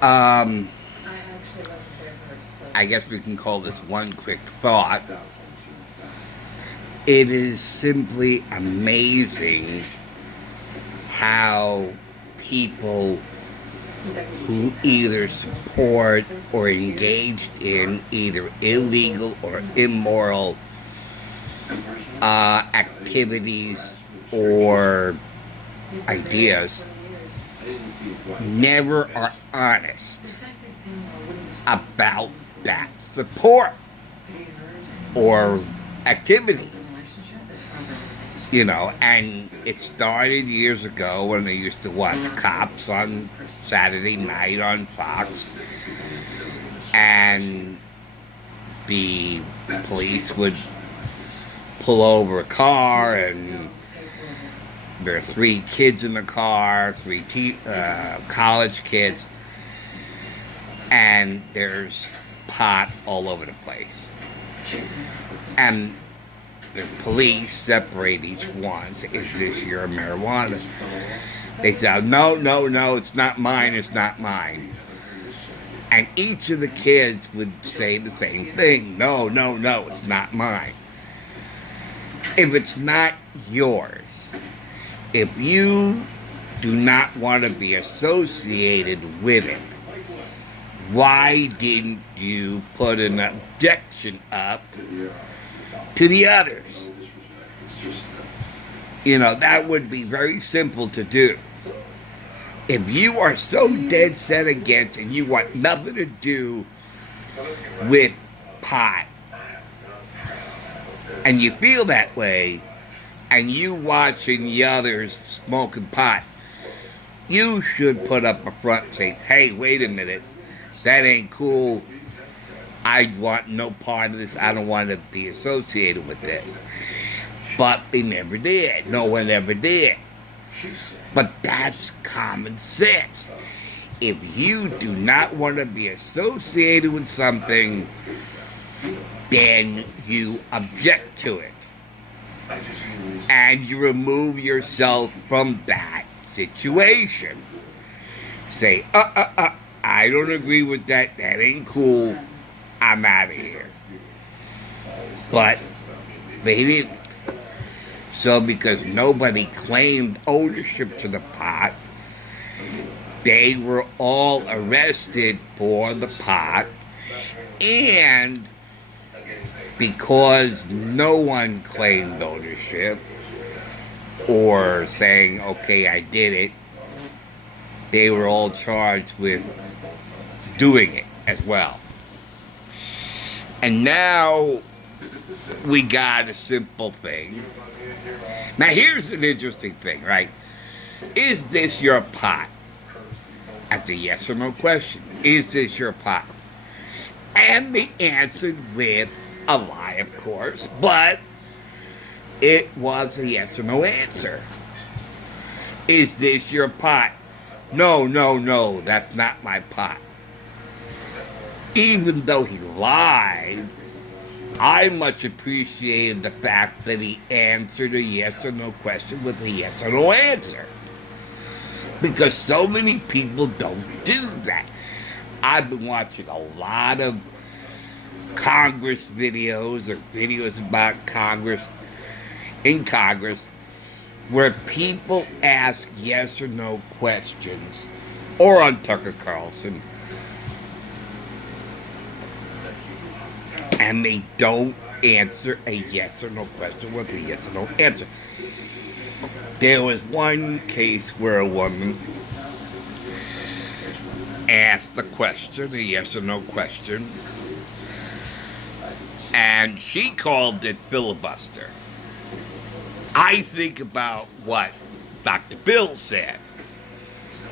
Um, I guess we can call this one quick thought. It is simply amazing how people who either support or engaged in either illegal or immoral activities or ideas never are honest about that support or activity. And it started years ago when they used to watch Cops on Saturday night on Fox, and the police would pull over a car, and there are 3 kids in the car, 3 college kids, and there's pot all over the place. And the police separate each one. Say, is this your marijuana? They say, no, it's not mine, it's not mine. And each of the kids would say the same thing. No, it's not mine. If it's not yours, if you do not want to be associated with it, why didn't you put an objection up to the others? That would be very simple to do. If you are so dead set against and you want nothing to do with pot, and you feel that way, and you watching the others smoking pot, you should put up a front and say, hey, wait a minute, that ain't cool. I want no part of this. I don't want to be associated with this. But they never did. No one ever did. But that's common sense. If you do not want to be associated with something, then you object to it. And you remove yourself from that situation. Say, I don't agree with that. That ain't cool. I'm out of here. But they didn't. So because nobody claimed ownership to the pot, they were all arrested for the pot. And because no one claimed ownership or saying, okay, I did it, they were all charged with doing it as well. And now we got a simple thing. Now here's an interesting thing, right? Is this your pot? That's a yes or no question. Is this your pot? And they answered with a lie, of course, but it was a yes or no answer. Is this your pot? No, that's not my pot. Even though he lied, I much appreciated the fact that he answered a yes or no question with a yes or no answer. Because so many people don't do that. I've been watching a lot of Congress videos or videos about Congress, where people ask yes or no questions, or on Tucker Carlson, and they don't answer a yes or no question with a yes or no answer. There was one case where a woman asked a question, a yes or no question, and she called it filibuster. I think about what Dr. Bill said.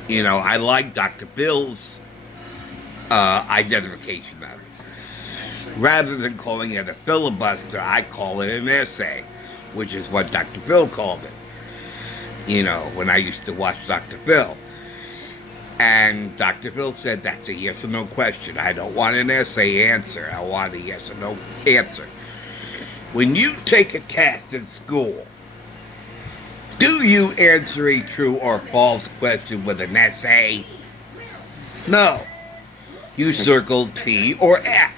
I like Dr. Bill's identification of it. Rather than calling it a filibuster, I call it an essay, which is what Dr. Bill called it. When I used to watch Dr. Phil. And Dr. Phil said that's a yes or no question. I don't want an essay answer. I want a yes or no answer. When you take a test in school, Do you answer a true or false question with an essay? No. You circle T or F.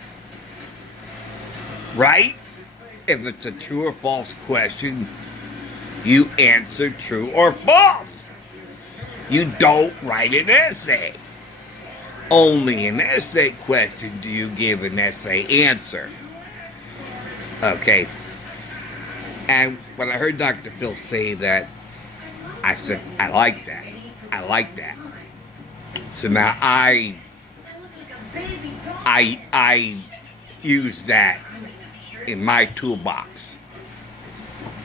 Right? If it's a true or false question, you answer true or false. You don't write an essay. Only an essay question do you give an essay answer. Okay. And when I heard Dr. Phil say that, I said, I like that. I like that. So now I use that in my toolbox.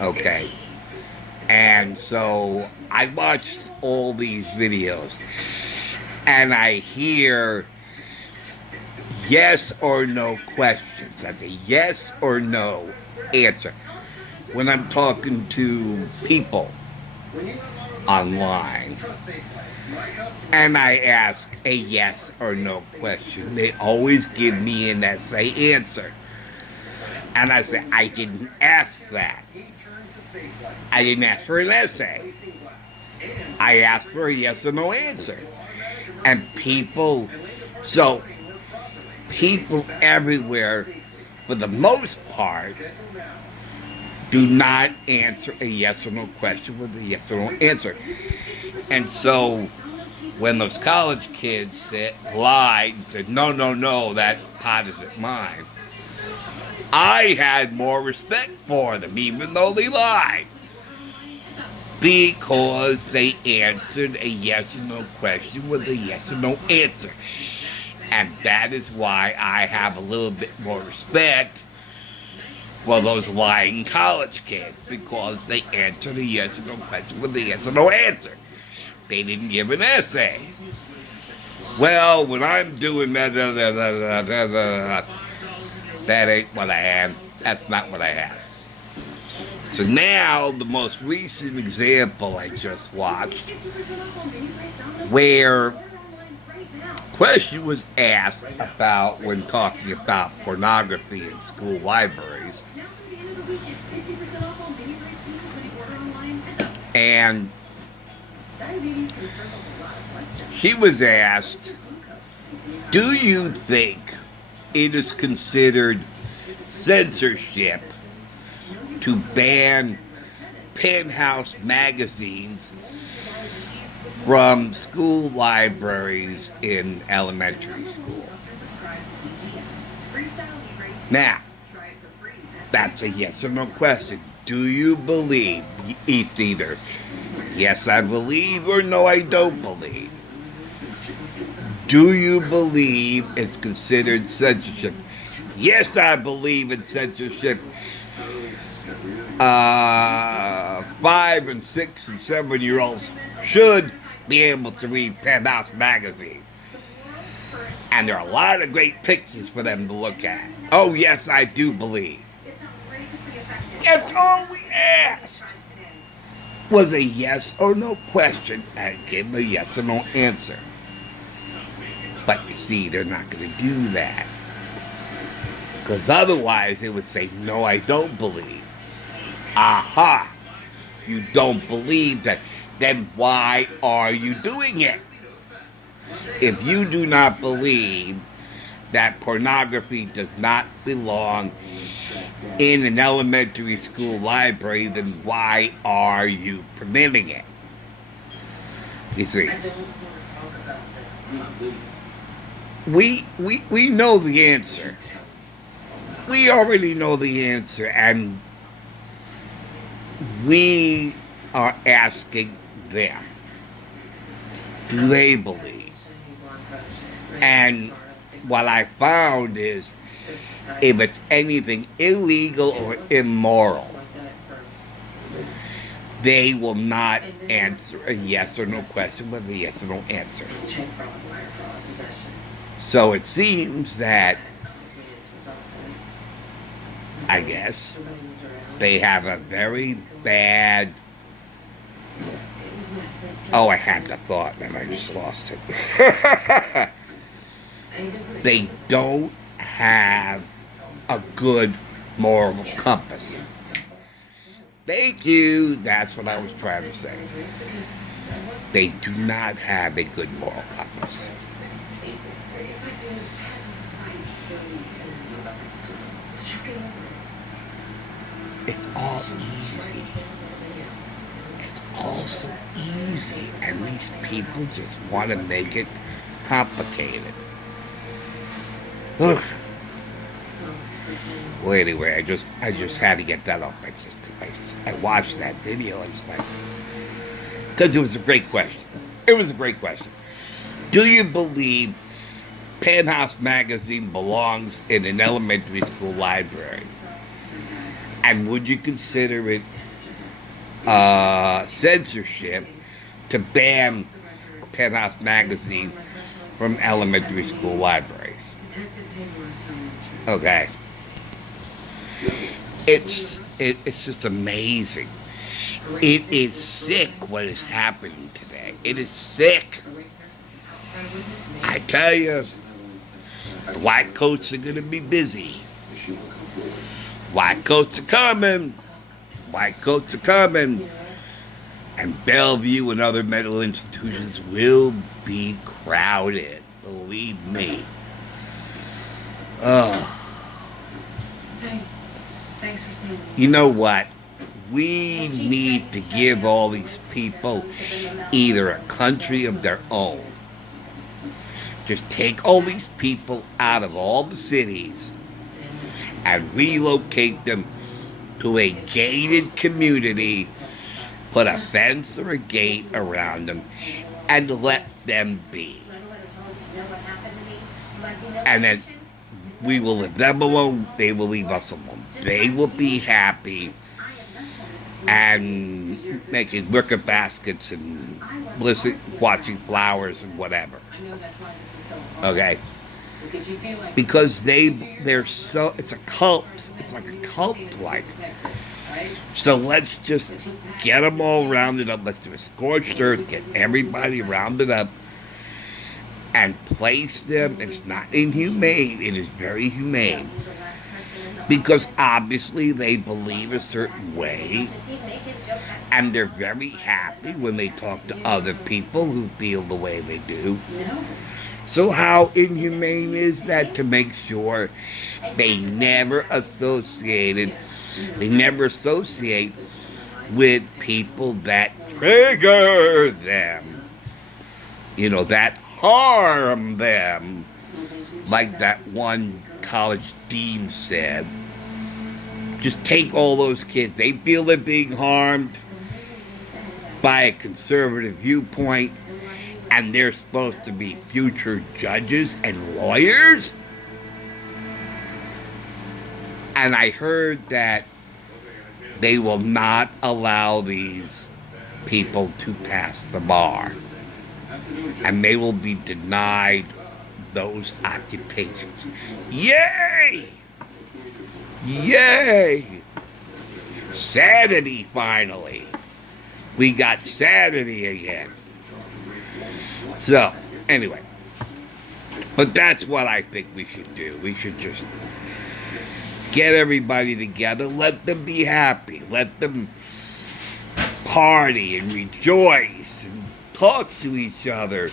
Okay. And so I watched all these videos and I hear yes or no questions. That's a yes or no answer. When I'm talking to people online and I ask a yes or no question, they always give me an essay answer. And I say, I didn't ask that. I didn't ask for an essay. I asked for a yes or no answer. And people everywhere, for the most part, do not answer a yes or no question with a yes or no answer. And so when those college kids lied and said, no, that pot isn't mine, I had more respect for them, even though they lied, because they answered a yes or no question with a yes or no answer. And that is why I have a little bit more respect for those lying college kids, because they answered a yes or no question with a yes or no answer. They didn't give an essay. Well, when I'm doing that ain't what I have. That's not what I have. So now, the most recent example I just watched, where question was asked about when talking about pornography in school libraries, and she was asked, do you think it is considered censorship to ban Penthouse magazines from school libraries in elementary school? Now, that's a yes or no question. Do you believe? It's either yes, I believe, or no, I don't believe. Do you believe it's considered censorship? Yes, I believe in censorship. 5 and 6 and 7-year-olds should be able to read Penthouse magazine. And there are a lot of great pictures for them to look at. Oh, yes, I do believe. That's all we asked was a yes or no question and give a yes or no answer. But you see, they're not going to do that. Because otherwise they would say, no, I don't believe. Aha! You don't believe that. Then why are you doing it? If you do not believe that pornography does not belong in an elementary school library, then why are you permitting it? You see, we know the answer. We already know the answer, and we are asking them, do they believe? And what I found is, if it's anything illegal or immoral, they will not answer a yes or no question with a yes or no answer. So it seems that, I guess, they have a very bad... Oh, I had the thought and I just lost it. They don't have a good moral compass. Thank you. That's what I was trying to say. They do not have a good moral compass. It's all easy. It's all so easy. And these people just want to make it complicated. Ugh. Well, anyway, I just had to get that off my system. I watched that video. It's like, because it was a great question. It was a great question. Do you believe Penthouse magazine belongs in an elementary school library? And would you consider it censorship to ban Penthouse magazine from elementary school libraries? Okay. It's just amazing. It is sick what is happening today. It is sick. I tell you, the white coats are going to be busy. White coats are coming. White coats are coming. And Bellevue and other mental institutions will be crowded. Believe me. Oh. You know what? We need to give all these people either a country of their own. Just take all these people out of all the cities and relocate them to a gated community, put a fence or a gate around them, and let them be. And then we will leave them alone, they will leave us alone. They will be happy and making wicker baskets and watching flowers and whatever. Okay? Because they're so, it's a cult. It's like a cult-like. So let's just get them all rounded up. Let's do a scorched earth, get everybody rounded up, and place them. It's not inhumane. It is very humane. Because obviously they believe a certain way, and they're very happy when they talk to other people who feel the way they do. So how inhumane is that to make sure they never associate with people that trigger them, that harm them, like that one college dean said. Just take all those kids. They feel they're being harmed by a conservative viewpoint, and they're supposed to be future judges and lawyers. And I heard that they will not allow these people to pass the bar, and they will be denied those occupations. Yay! Yay! Sanity, finally. We got sanity again. So, anyway. But that's what I think we should do. We should just get everybody together. Let them be happy. Let them party and rejoice and talk to each other.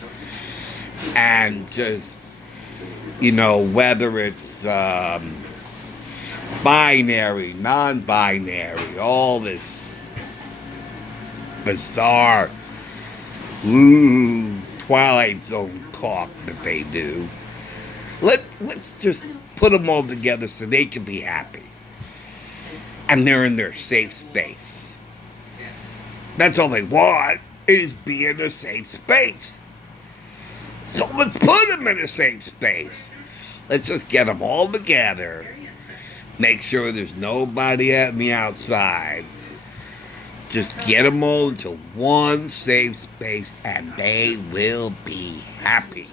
And just, whether it's binary, non-binary, all this bizarre Twilight Zone talk that they do. Let's just put them all together so they can be happy. And they're in their safe space. That's all they want, is be in a safe space. So let's put them in a safe space. Let's just get them all together. Make sure there's nobody on the outside. Just get them all into one safe space and they will be happy.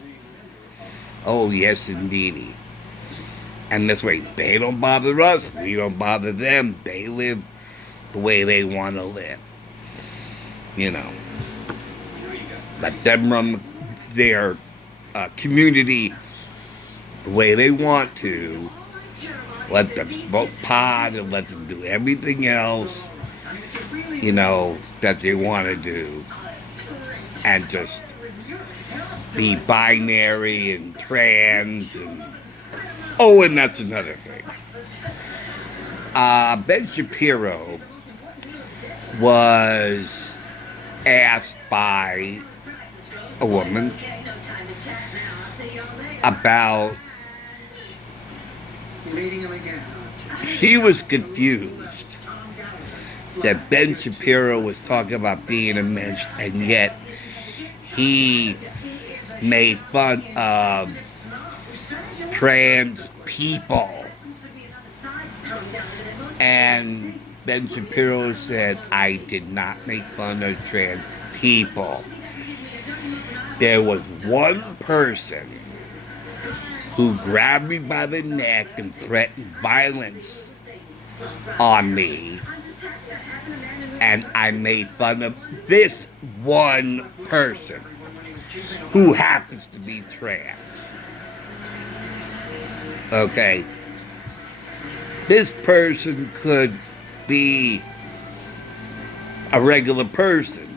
Oh, yes, indeedy. And this way, they don't bother us, we don't bother them. They live the way they want to live. Let them run their community the way they want to. Let them smoke pot and let them do everything else. that they want to do, and just be binary and trans, and and that's another thing. Ben Shapiro was asked by a woman about, she was confused that Ben Shapiro was talking about being a mensch, and yet he made fun of trans people. And Ben Shapiro said, I did not make fun of trans people. There was one person who grabbed me by the neck and threatened violence on me, and I made fun of this one person who happens to be trans. Okay. This person could be a regular person.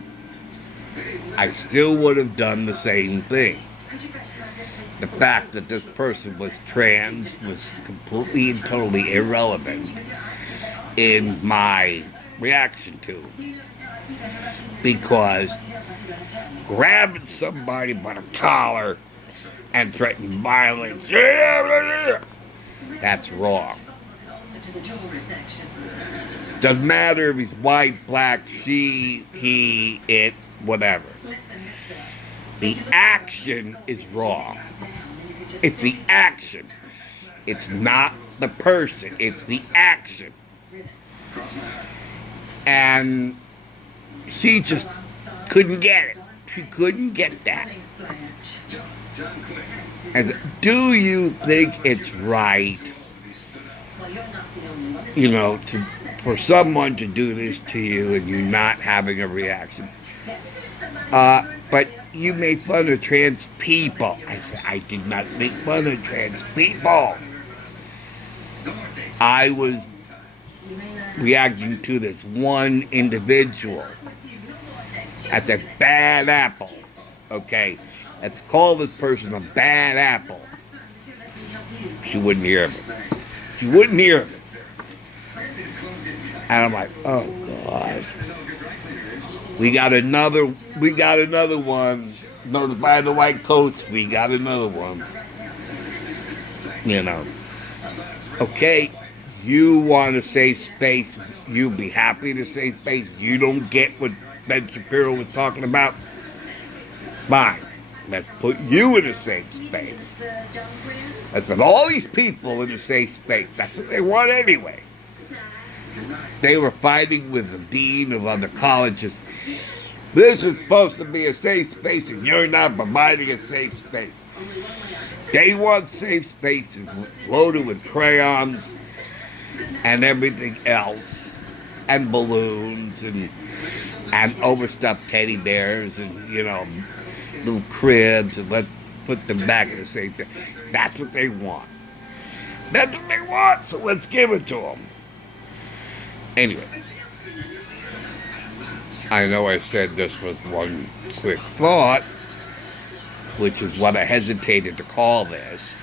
I still would have done the same thing. The fact that this person was trans was completely and totally irrelevant in my reaction to it. Because grabbing somebody by the collar and threatening violence, that's wrong. Doesn't matter if he's white, black, she, he, it, whatever. The action is wrong. It's the action. It's not the person. It's the action. And she just couldn't get it. She couldn't get that. And do you think it's right, for someone to do this to you and you not having a reaction? But you made fun of trans people. I said, I did not make fun of trans people. I was reacting to this one individual. That's a bad apple. Okay? Let's call this person a bad apple. She wouldn't hear of it. She wouldn't hear of it. And I'm like, oh God. We got another one. Notify the white coats. We got another one. Okay, you want to save space. You be happy to save space. You don't get what Ben Shapiro was talking about. Fine. Let's put you in a safe space. Let's put all these people in a safe space. That's what they want anyway. They were fighting with the dean of other colleges. This is supposed to be a safe space, and you're not providing a safe space. They want safe spaces loaded with crayons and everything else, and balloons and overstuffed teddy bears and little cribs, and let's put them back in the same thing. That's what they want. That's what they want, so let's give it to them. Anyway, I know I said this was one quick thought, which is what I hesitated to call this.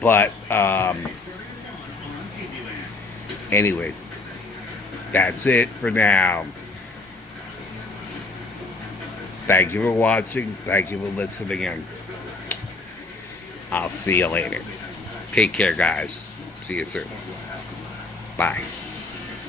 But, anyway, that's it for now. Thank you for watching. Thank you for listening in. I'll see you later. Take care, guys. See you soon. Bye.